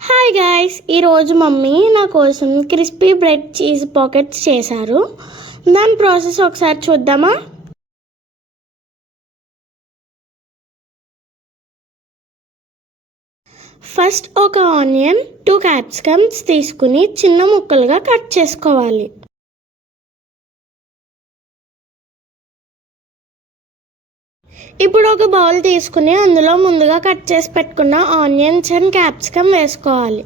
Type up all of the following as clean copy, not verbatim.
Hi guys, ఈరోజు mummy నా కోసం క్రిస్పీ బ్రెడ్ చీజ్ పాకెట్స్ చేశారు. దాని ప్రాసెస్ ఒకసారి చూద్దామా? ఫస్ట్ ఒక ఆనియన్, 2 క్యాప్సికమ్స్ తీసుకుని చిన్న ముక్కలుగా కట్ చేసుకోవాలి. ఇప్పుడు ఒక బౌల్ తీసుకుని అందులో ముందుగా కట్ చేసి పెట్టుకున్న ఆనియన్స్ అండ్ క్యాప్సికమ్ వేసుకోవాలి.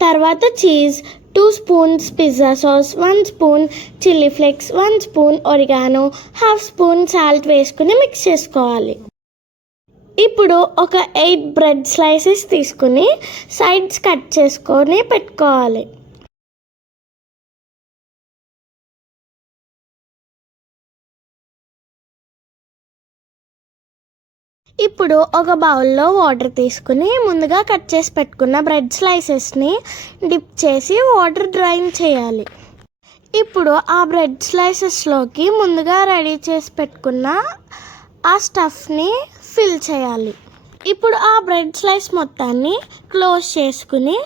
తర్వాత cheese, 2 spoons pizza sauce, 1 spoon chilli flakes, 1 spoon oregano, 1/2 spoon salt వేసుకుని మిక్స్ చేసుకోవాలి. ఇప్పుడు ఒక 8 బ్రెడ్ స్లైసెస్ తీసుకుని సైడ్స్ కట్ చేసుకొని పెట్టుకోవాలి. ఇప్పుడు ఒక బౌల్లో వాటర్ తీసుకుని ముందుగా కట్ చేసి పెట్టుకున్న బ్రెడ్ స్లైసెస్ని డిప్ చేసి వాటర్ డ్రైన్ చేయాలి. ఇప్పుడు ఆ బ్రెడ్ స్లైసెస్లోకి ముందుగా రెడీ చేసి పెట్టుకున్న ఆ స్టఫ్ని ఫిల్ చేయాలి. ఇప్పుడు ఆ బ్రెడ్ స్లైస్ మొత్తాన్ని క్లోజ్ చేసుకుని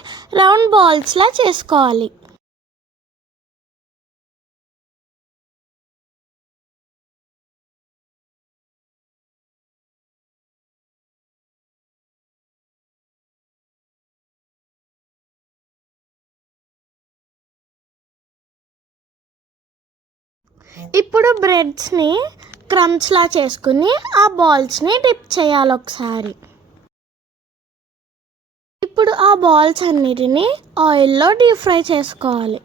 రౌండ్ బాల్స్లా చేసుకోవాలి. ఇప్పుడు బ్రెడ్స్ని క్రమ్స్లా చేసుకుని ఆ బాల్స్ని డిప్ చేయాలి ఒకసారి. ఇప్పుడు ఆ బాల్స్ అన్నిటిని ఆయిల్లో డీప్ ఫ్రై చేసుకోవాలి.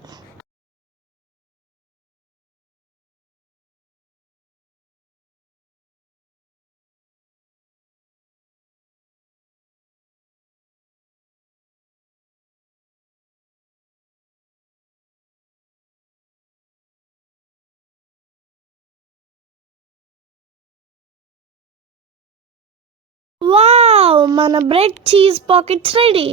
వావ్, మన bread cheese pockets ready.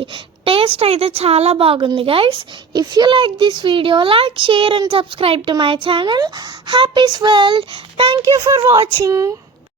Taste అయితే చాలా బాగుంది guys. If you like this video, like, share and subscribe to my channel Happy's world. Thank you for watching.